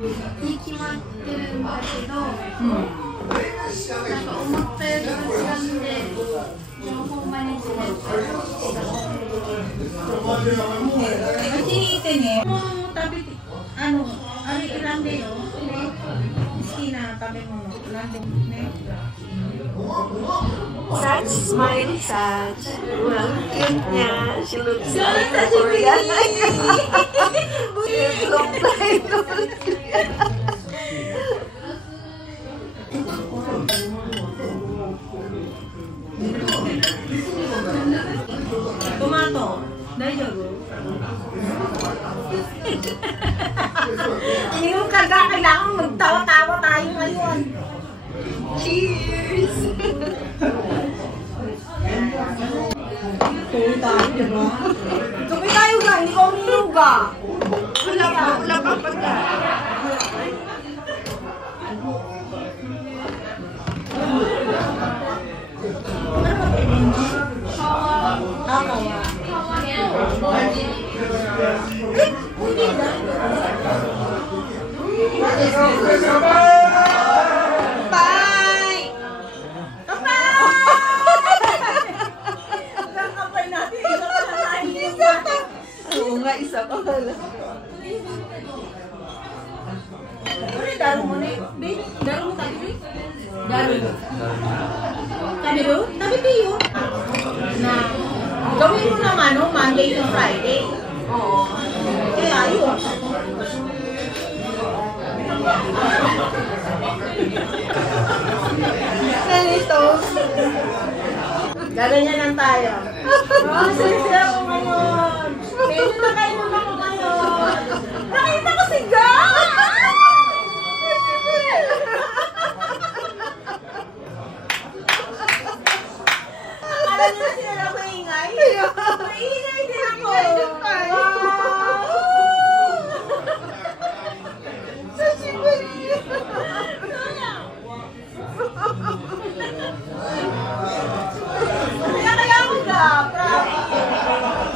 に決まってるんだけど、なんか思ったよりも違うんで、情報マネジメントうちにいてね、もう食べて、あれ選んでよ、ね、好きな食べ物選んでね。Saj, smile, Saj. Well, cute niya. She looks like a Korean. Long time no see. Tomato, 大丈夫? Hindi mo kailangan magtawa-tawa tayo ngayon. Cheers! Tuloy tayo, diba? Tuloy tayo ga, hindi ko uminom ga. Wala pa pagka. Isa pa pala. Ano daro mo na yun? Daro mo tabi rin? Daro mo. Tabi rin? Tabi tayo. Na, gawin mo naman, no? Monday to Friday. Oo. Kaya yun. Ganito. Gaganyan lang tayo. Oh, siya ako ngayon. Medyo nakainom ako ngayon. Nakita ko si God! Akala niyo na sila na maingay? Maingay din ako.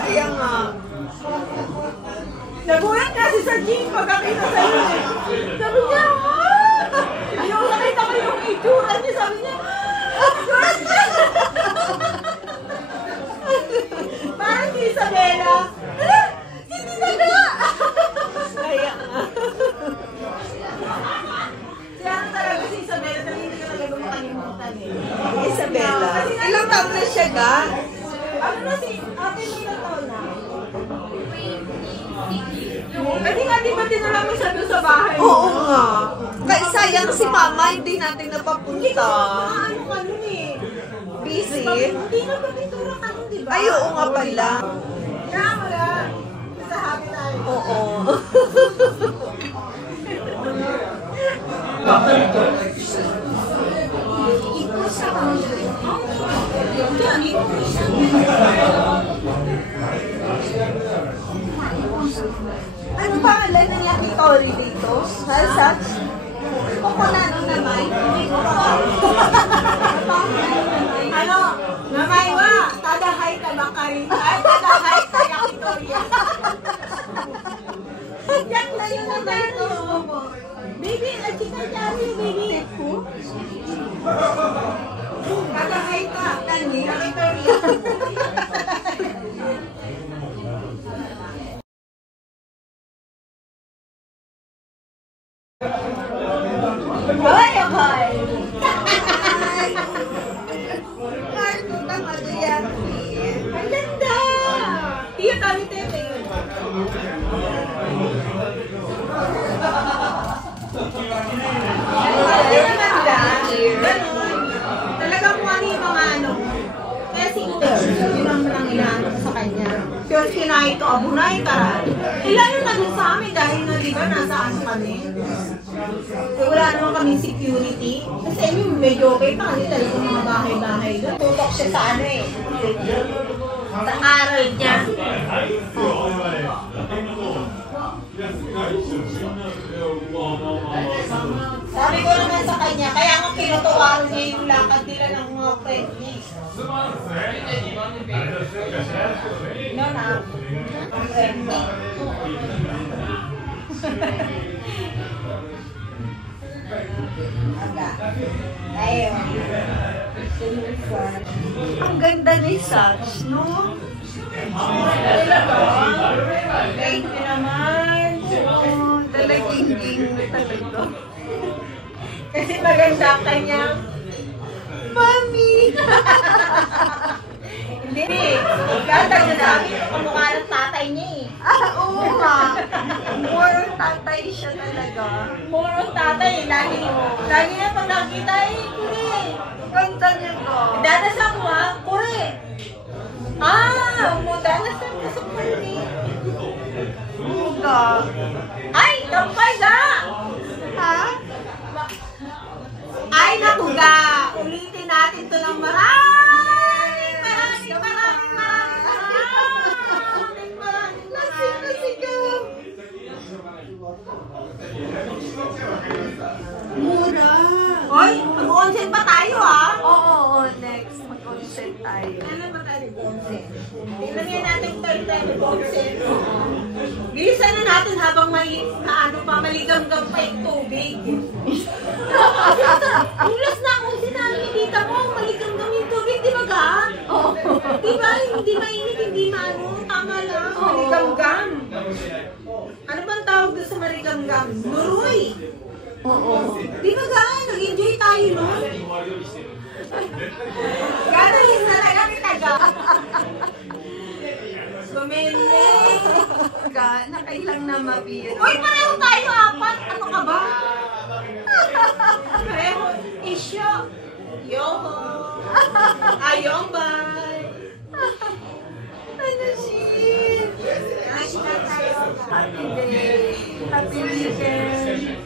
Kaya nga. Nagulat kasi sa Jean pagkakita sa'yo. Sabi niya, ayaw nakita ko yung itsura niya. Sabi niya, parang si Isabela. Hindi saga! Kaya nga. Kaya talaga si Isabela, talaga hindi ka talaga makalimutan eh. Isabela. Ilang taon na siya ga? Ano na si ate mo ilang taon na? Pwede nga di ba dinala mo siya doon sa bahay? Oo nga. Kaya sayang si mama, hindi natin napapunta. Ano ka nun eh? Busy. Hindi na papitura ka nun, di ba? Ay, oo nga pala. Kaya wala. Basta happy tayo. Oo. Ano pangalan na niya kay Tori dito? Halsat? Kung na nung namay? Ano? Namay wa? Tadahay ka ba kayo? Ay, tadahay ka yung Victoria. Yak na yun ang dito. Baby, chika dami, baby. Tadahay ka. Tani, Victoria. Hoy, hoy! Marto tama to yan. Ang ganda! Tiyo, tali tete. Hindi naman ba? Ganon. Talagang kung ano yung mga ano. Kaya si Iter, yun ang lang inaano sa kanya. Pero kinain to, abunay, taray. Ilan yung nandun sa amin dahil na di ba nasa ano kami? Wala naman kaming security. Kasi inyo medyo okay pa kasi talagang mga bahay-bahay doon. Tutok siya sa ano eh. Sa aral niya. Sabi ko naman sa kanya, kaya nga pinutuwaran niya yung lakad nila ng mga friendly. No na. Friendly. Ang ganda ni Satch, no? Thank you naman. Oo, talaging-ging talaga. Kasi maganda ang kanyang Mami! hindi. Ganda niya sabi, kamukha ng tatay niya eh. Oo nga. More tatay siya talaga. More of tatay eh. Lagi niya pag nakita eh, kuri. Ganda niya ka. Dadasal mo ah, kuri. Dadasal mo sa kuri. Buga. Ay, tampay ga! Ha? Ay, nakuga! Ulitin natin to ng maraming. Nasig-nasigam. Mura. Hoy, mag-onsen pa tayo ah. Oo, next. Mag-consent tayo. Ano ba tayo mag-onsen? Tingnan nga natin tayo mag-onsen. Bilisan na natin habang maligam-gam pa yung tubig. Ulas na ako sinabi ni tita mo, maligam-gam yung tubig, di ba ga? Oo. Di ba? Hindi mainit, hindi maano. Tama lang, Oo. maligam-gam. Ano bang tawag doon sa maligam-gam? Nuroy. Oo. Di ba ga? Nag-enjoy tayo nun? Gano'n na talaga kita ga. Sumili. Ka, nakailang na mabiyan. Uy, pareho tayo, apat. Ano ka ba? Pareho. Isyo. Yoho. Ayombay. Ano shit? Nice na tayo. Happy day. Happy weekend.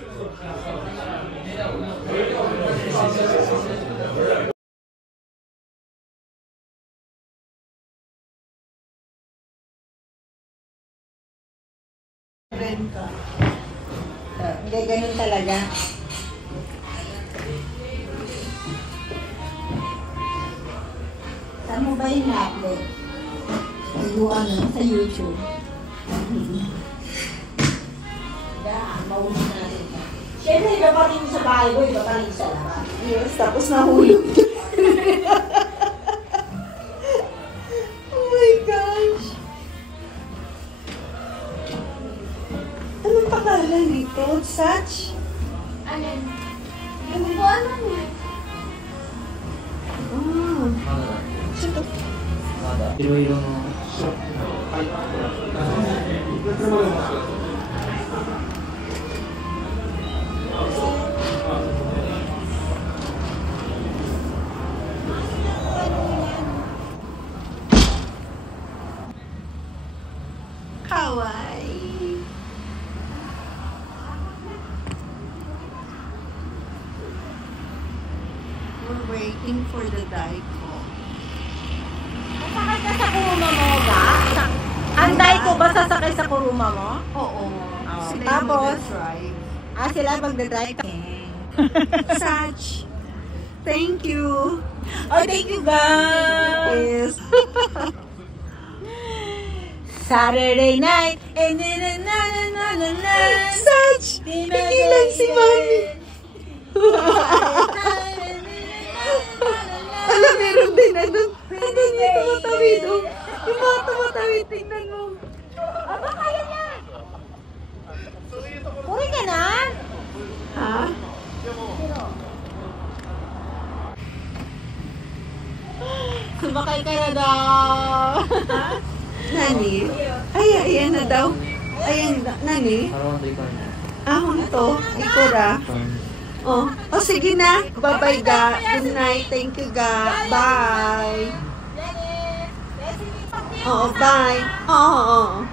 Renta. Hindi, ganun talaga. Saan mo ba yung upload? Sa YouTube. Mauna natin. Siyempre, iba pa rin sa bahay ko, iba pa rin sa labas. Yes, tapos nahulog. Oh my gosh. Anong pangalan nito? Satch? Alin? Hindi ko alam eh. Ah. Sino? いろいろの。Kawaii. We're waiting for the daiko. Sasakay ka sa kuruma mo ba? Ang daiko ba sasakay sa kuruma mo? Oo. Sila Tapos? yung mag-drive. Sila magdadrive ka. Satch. Thank you. Oh, thank you guys! Yes. Saturday night, Satch! Pigilan si Mami. Alam, meron din ano. Meron yung tumatawid. Oh. Yung mga tumatawid, tingnan mo. Aba, kaya niya! Uwi ka na? Ha? Sumakay ka na daw! Nani? Ay, ayan na daw. Ayan, nani? ハローといかんね。 Ah, hunto. Ikura. Oh, sige na. Bye-bye, ga. Good night. Thank you, ga. Bye. Oo, bye. Oo.